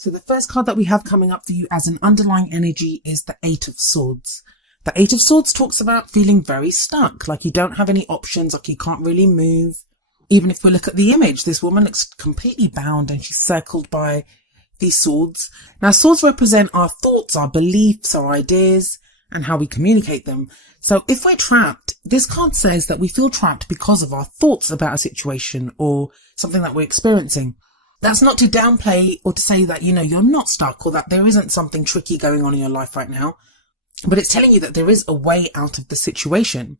So the first card that we have coming up for you as an underlying energy is the Eight of Swords. The Eight of Swords talks about feeling very stuck, like you don't have any options, like you can't really move. Even if we look at the image, this woman looks completely bound and she's circled by these swords. Now, swords represent our thoughts, our beliefs, our ideas, and how we communicate them. So if we're trapped, this card says that we feel trapped because of our thoughts about a situation or something that we're experiencing. That's not to downplay or to say that, you're not stuck or that there isn't something tricky going on in your life right now, but it's telling you that there is a way out of the situation.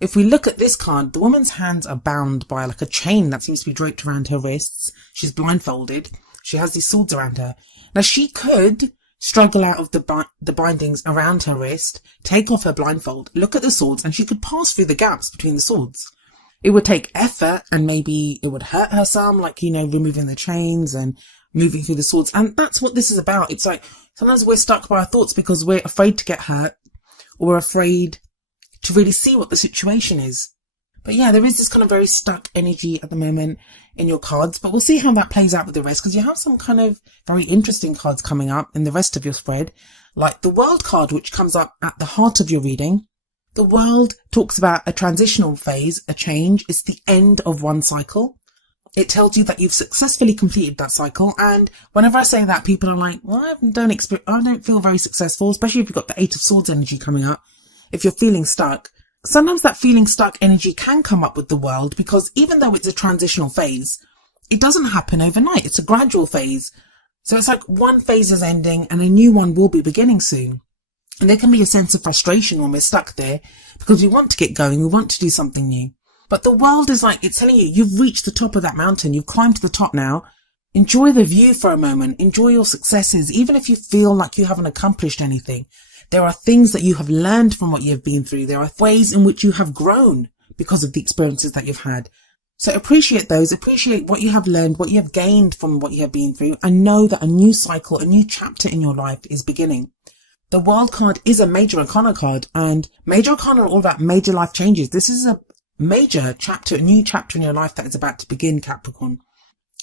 If we look at this card, the woman's hands are bound by like a chain that seems to be draped around her wrists. She's blindfolded. She has these swords around her. Now she could struggle out of the bindings around her wrist, take off her blindfold, look at the swords, and she could pass through the gaps between the swords. It would take effort and maybe it would hurt her some, like, removing the chains and moving through the swords. And that's what this is about. It's like sometimes we're stuck by our thoughts because we're afraid to get hurt or we're afraid to really see what the situation is. But yeah, there is this kind of very stuck energy at the moment in your cards, but we'll see how that plays out with the rest, because you have some kind of very interesting cards coming up in the rest of your spread, like the World card, which comes up at the heart of your reading. The World talks about a transitional phase, a change. It's the end of one cycle. It tells you that you've successfully completed that cycle. And whenever I say that, people are like, well, I don't feel very successful, especially if you've got the Eight of Swords energy coming up. If you're feeling stuck, sometimes that feeling stuck energy can come up with the World, because even though it's a transitional phase, it doesn't happen overnight. It's a gradual phase. So it's like one phase is ending and a new one will be beginning soon. And there can be a sense of frustration when we're stuck there because we want to get going. We want to do something new. But the World is like, it's telling you, you've reached the top of that mountain. You've climbed to the top now. Enjoy the view for a moment. Enjoy your successes. Even if you feel like you haven't accomplished anything, there are things that you have learned from what you've been through. There are ways in which you have grown because of the experiences that you've had. So appreciate those. Appreciate what you have learned, what you have gained from what you have been through, and know that a new cycle, a new chapter in your life is beginning. The World card is a major arcana card, and major arcana are all about major life changes. This is a major chapter, a new chapter in your life that is about to begin, Capricorn.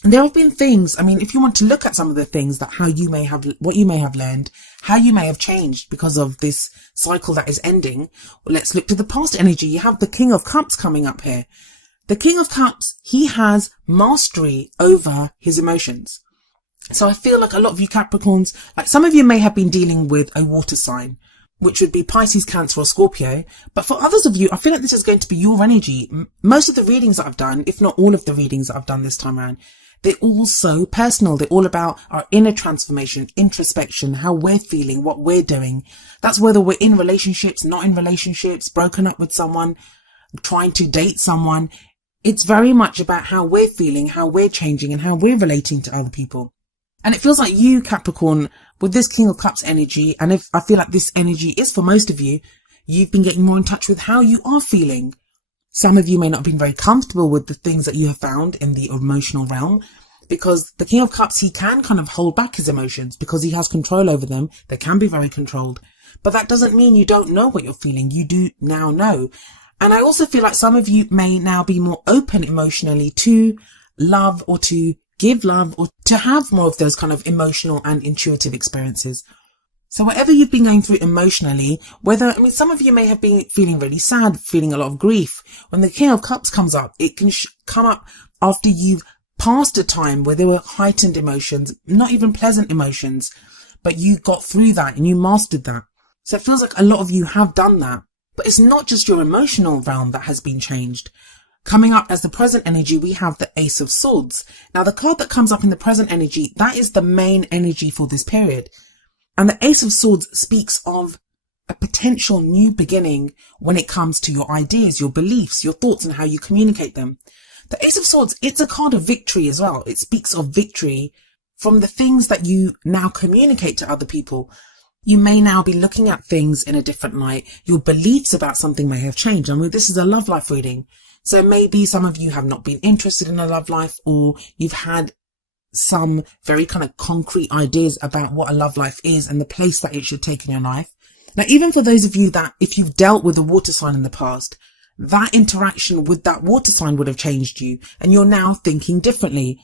And there have been things, if you want to look at some of the things that what you may have learned, how you may have changed because of this cycle that is ending, well, let's look to the past energy. You have the King of Cups coming up here. The King of Cups, he has mastery over his emotions. So I feel like a lot of you Capricorns, like some of you may have been dealing with a water sign, which would be Pisces, Cancer or Scorpio. But for others of you, I feel like this is going to be your energy. Most of the readings that I've done, if not all of the readings that I've done this time around, they're all so personal. They're all about our inner transformation, introspection, how we're feeling, what we're doing. That's whether we're in relationships, not in relationships, broken up with someone, trying to date someone. It's very much about how we're feeling, how we're changing and how we're relating to other people. And it feels like you, Capricorn, with this King of Cups energy, and if I feel like this energy is for most of you, you've been getting more in touch with how you are feeling. Some of you may not have been very comfortable with the things that you have found in the emotional realm, because the King of Cups, he can kind of hold back his emotions because he has control over them. They can be very controlled, but that doesn't mean you don't know what you're feeling. You do now know. And I also feel like some of you may now be more open emotionally to love or to give love or to have more of those kind of emotional and intuitive experiences. So whatever you've been going through emotionally, some of you may have been feeling really sad, feeling a lot of grief. When the King of Cups comes up, it can come up after you've passed a time where there were heightened emotions, not even pleasant emotions, but you got through that and you mastered that. So it feels like a lot of you have done that. But it's not just your emotional realm that has been changed. Coming up as the present energy, we have the Ace of Swords. Now, the card that comes up in the present energy, that is the main energy for this period. And the Ace of Swords speaks of a potential new beginning when it comes to your ideas, your beliefs, your thoughts, and how you communicate them. The Ace of Swords, it's a card of victory as well. It speaks of victory from the things that you now communicate to other people. You may now be looking at things in a different light. Your beliefs about something may have changed. This is a love life reading. So maybe some of you have not been interested in a love life, or you've had some very kind of concrete ideas about what a love life is and the place that it should take in your life. Now, even for those of you that if you've dealt with a water sign in the past, that interaction with that water sign would have changed you and you're now thinking differently.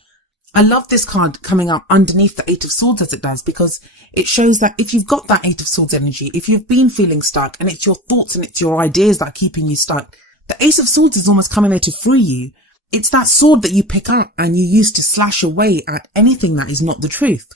I love this card coming up underneath the Eight of Swords as it does, because it shows that if you've got that Eight of Swords energy, if you've been feeling stuck and it's your thoughts and it's your ideas that are keeping you stuck, the Ace of Swords is almost coming there to free you. It's that sword that you pick up and you use to slash away at anything that is not the truth.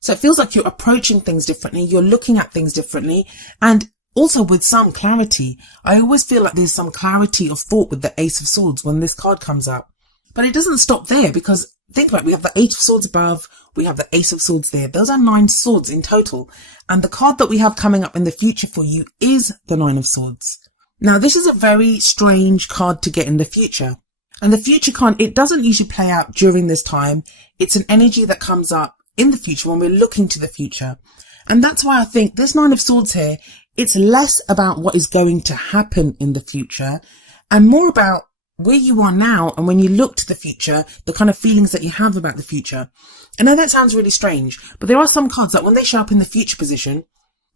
So it feels like you're approaching things differently, you're looking at things differently, and also with some clarity. I always feel like there's some clarity of thought with the Ace of Swords when this card comes up. But it doesn't stop there, because think about it, we have the Eight of Swords above, we have the Ace of Swords there. Those are 9 swords in total. And the card that we have coming up in the future for you is the Nine of Swords. Now, this is a very strange card to get in the future. And the future card, it doesn't usually play out during this time. It's an energy that comes up in the future when we're looking to the future. And that's why I think this Nine of Swords here, it's less about what is going to happen in the future and more about where you are now, and when you look to the future, the kind of feelings that you have about the future. I know that sounds really strange, but there are some cards that when they show up in the future position,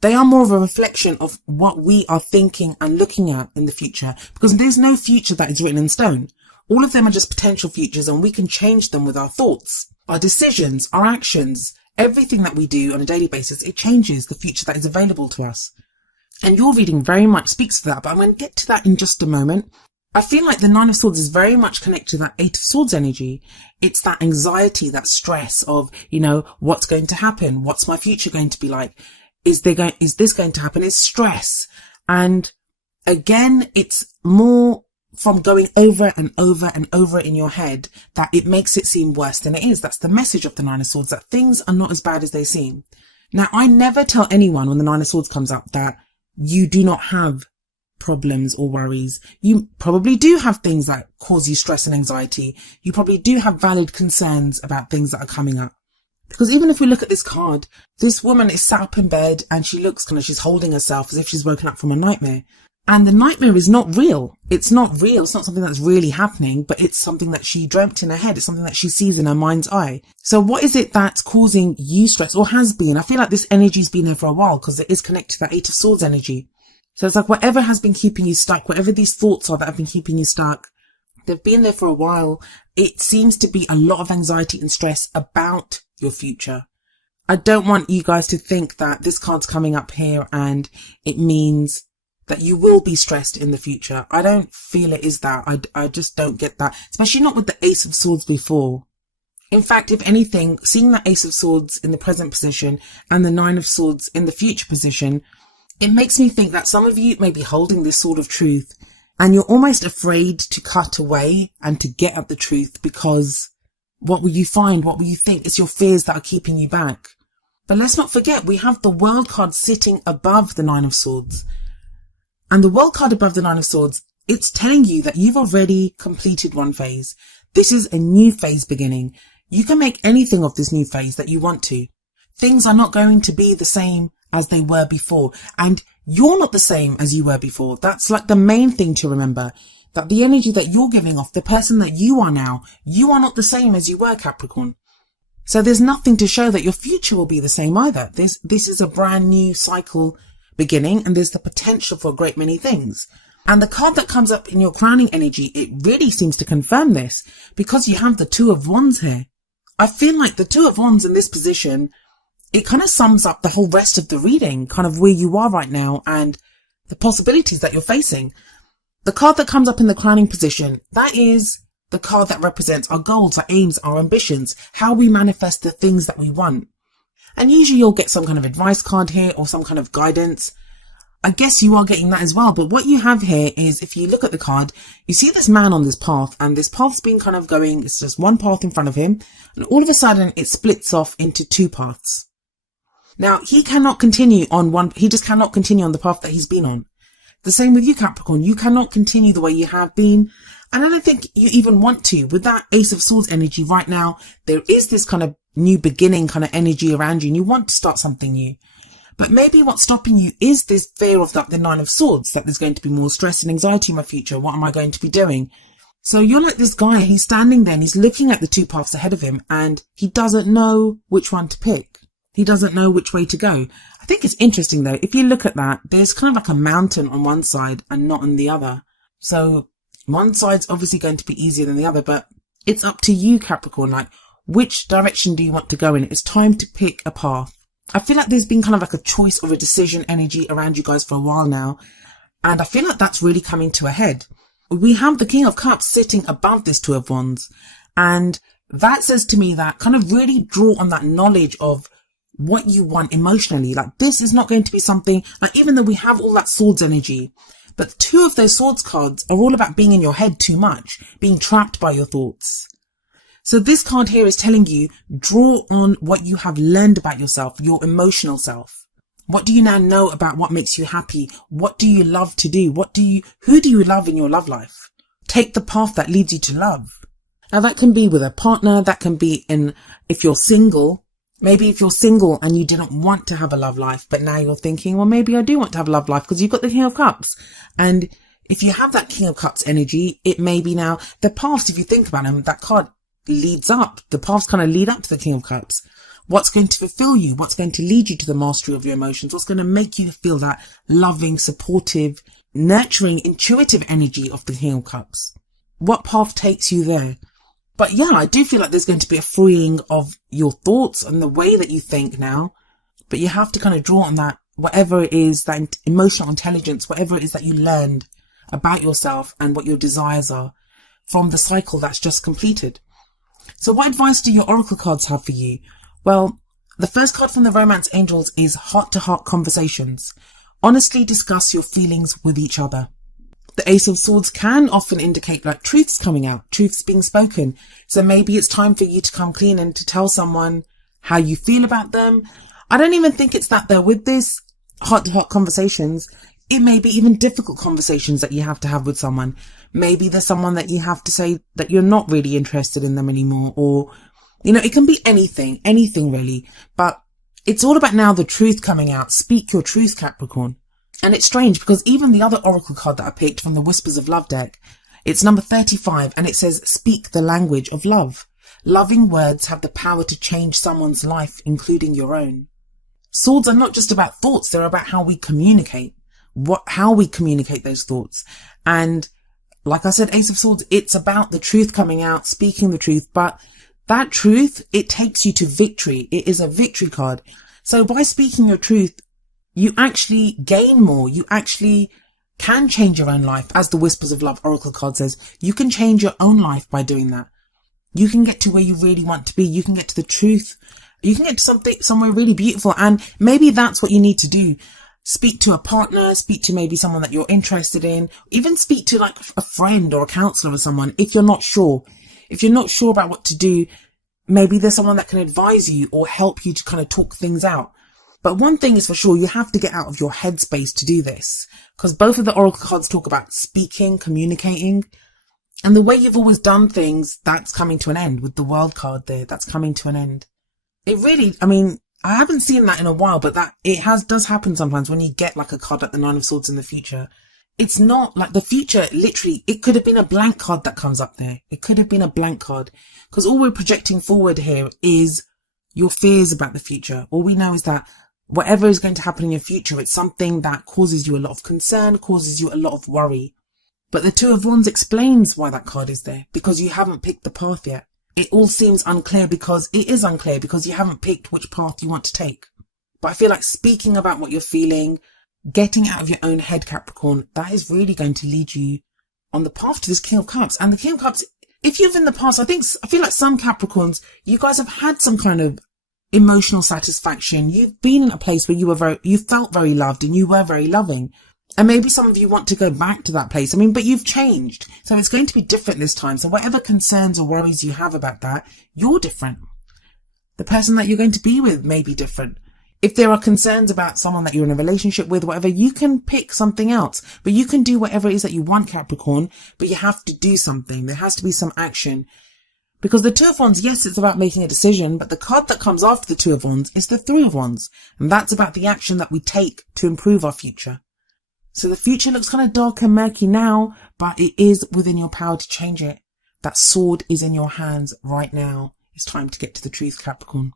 they are more of a reflection of what we are thinking and looking at in the future, because there's no future that is written in stone. All of them are just potential futures, and we can change them with our thoughts, our decisions, our actions, everything that we do on a daily basis. It changes the future that is available to us. And your reading very much speaks to that, but I'm going to get to that in just a moment. I feel like the Nine of Swords is very much connected to that Eight of Swords energy. It's that anxiety, that stress of, what's going to happen? What's my future going to be like? Is this going to happen? It's stress. And again, it's more from going over and over and over in your head that it makes it seem worse than it is. That's the message of the Nine of Swords, that things are not as bad as they seem. Now, I never tell anyone when the Nine of Swords comes up that you do not have problems or worries. You probably do have things that cause you stress and anxiety. You probably do have valid concerns about things that are coming up. Because even if we look at this card, this woman is sat up in bed and she looks she's holding herself as if she's woken up from a nightmare. And the nightmare is not real. It's not real. It's not something that's really happening, but it's something that she dreamt in her head. It's something that she sees in her mind's eye. So what is it that's causing you stress, or has been? I feel like this energy's been there for a while because it is connected to that Eight of Swords energy. So it's like whatever has been keeping you stuck, whatever these thoughts are that have been keeping you stuck, they've been there for a while. It seems to be a lot of anxiety and stress about your future. I don't want you guys to think that this card's coming up here and it means that you will be stressed in the future. I don't feel it is that. I just don't get that, especially not with the Ace of Swords before. In fact, if anything, seeing that Ace of Swords in the present position and the Nine of Swords in the future position, it makes me think that some of you may be holding this sword of truth and you're almost afraid to cut away and to get at the truth, because what will you find? What will you think? It's your fears that are keeping you back. But let's not forget, we have the World card sitting above the Nine of Swords. And the World card above the Nine of Swords, it's telling you that you've already completed one phase. This is a new phase beginning. You can make anything of this new phase that you want to. Things are not going to be the same as they were before. And you're not the same as you were before. That's like the main thing to remember. That the energy that you're giving off, the person that you are now, you are not the same as you were, Capricorn. So there's nothing to show that your future will be the same either. This is a brand new cycle beginning, and there's the potential for a great many things. And the card that comes up in your crowning energy, it really seems to confirm this, because you have the Two of Wands here. I feel like the Two of Wands in this position, it kind of sums up the whole rest of the reading, kind of where you are right now and the possibilities that you're facing. The card that comes up in the crowning position, that is the card that represents our goals, our aims, our ambitions, how we manifest the things that we want. And usually you'll get some kind of advice card here or some kind of guidance. I guess you are getting that as well. But what you have here is, if you look at the card, you see this man on this path, and this path's been kind of going, it's just one path in front of him. And all of a sudden it splits off into two paths. Now he cannot continue on one, he just cannot continue on the path that he's been on. The same with you, Capricorn. You cannot continue the way you have been. And I don't think you even want to. With that Ace of Swords energy right now, there is this kind of new beginning kind of energy around you, and you want to start something new. But maybe what's stopping you is this fear of the Nine of Swords, that there's going to be more stress and anxiety in my future. What am I going to be doing? So you're like this guy, he's standing there and he's looking at the two paths ahead of him, and he doesn't know which one to pick. He doesn't know which way to go. I think it's interesting though, if you look at that, there's kind of like a mountain on one side and not on the other. So one side's obviously going to be easier than the other, but it's up to you, Capricorn. Like, Which direction do you want to go in? It's time to pick a path. I feel like there's been kind of like a choice or a decision energy around you guys for a while now. And I feel like that's really coming to a head. We have the King of Cups sitting above this Two of Wands. And that says to me that kind of really draw on that knowledge of what you want emotionally. Like, this is not going to be something, like, even though we have all that Swords energy, but two of those Swords cards are all about being in your head too much, being trapped by your thoughts. So this card here is telling you, draw on what you have learned about yourself, your emotional self. What do you now know about what makes you happy? What do you love to do? Who do you love in your love life? Take the path that leads you to love. Now that can be with a partner, that can be if you're single. Maybe if you're single and you didn't want to have a love life, but now you're thinking, well, maybe I do want to have a love life because you've got the King of Cups. And if you have that King of Cups energy, it may be now the paths, if you think about them, that card leads up. The paths kind of lead up to the King of Cups. What's going to fulfill you? What's going to lead you to the mastery of your emotions? What's going to make you feel that loving, supportive, nurturing, intuitive energy of the King of Cups? What path takes you there? But yeah, I do feel like there's going to be a freeing of your thoughts and the way that you think now. But you have to kind of draw on that, whatever it is, that emotional intelligence, whatever it is that you learned about yourself and what your desires are from the cycle that's just completed. So what advice do your oracle cards have for you? Well, the first card from the Romance Angels is heart-to-heart conversations. Honestly discuss your feelings with each other. The Ace of Swords can often indicate like truths coming out, truths being spoken. So maybe it's time for you to come clean and to tell someone how you feel about them. I don't even think it's that though. With this heart-to-heart conversations, it may be even difficult conversations that you have to have with someone. Maybe there's someone that you have to say that you're not really interested in them anymore, or, you know, it can be anything really. But it's all about now the truth coming out. Speak your truth, Capricorn. And it's strange because even the other oracle card that I picked from the Whispers of Love deck, it's number 35 and it says, speak the language of love. Loving words have the power to change someone's life, including your own. Swords are not just about thoughts, they're about how we communicate. How we communicate those thoughts. And like I said, Ace of Swords, it's about the truth coming out, speaking the truth, but that truth, it takes you to victory. It is a victory card. So by speaking your truth, you actually gain more. You actually can change your own life. As the Whispers of Love oracle card says, you can change your own life by doing that. You can get to where you really want to be. You can get to the truth. You can get to somewhere really beautiful. And maybe that's what you need to do. Speak to a partner, speak to maybe someone that you're interested in, even speak to like a friend or a counselor or someone if you're not sure. If you're not sure about what to do, maybe there's someone that can advise you or help you to kind of talk things out. But one thing is for sure, you have to get out of your headspace to do this, because both of the oracle cards talk about speaking, communicating, and the way you've always done things, that's coming to an end with the World card there. That's coming to an end. It really, I mean, I haven't seen that in a while, but does happen sometimes when you get like a card like the Nine of Swords in the future. It's not like the future, literally, it could have been a blank card that comes up there. It could have been a blank card, because all we're projecting forward here is your fears about the future. All we know is that whatever is going to happen in your future, it's something that causes you a lot of concern, causes you a lot of worry. But the Two of Wands explains why that card is there, because you haven't picked the path yet. It all seems unclear because it is unclear because you haven't picked which path you want to take. But I feel like speaking about what you're feeling, getting out of your own head, Capricorn, that is really going to lead you on the path to this King of Cups. And the King of Cups, if you've in the past, I feel like some Capricorns, you guys have had some kind of emotional satisfaction. You've been in a place where you felt very loved and you were very loving. And maybe some of you want to go back to that place. I mean, but you've changed. So it's going to be different this time. So whatever concerns or worries you have about that, you're different. The person that you're going to be with may be different. If there are concerns about someone that you're in a relationship with, whatever, you can pick something else. But you can do whatever it is that you want, Capricorn. But you have to do something. There has to be some action. Because the Two of Wands, yes, it's about making a decision. But the card that comes after the Two of Wands is the Three of Wands. And that's about the action that we take to improve our future. So the future looks kind of dark and murky now, but it is within your power to change it. That sword is in your hands right now. It's time to get to the truth, Capricorn.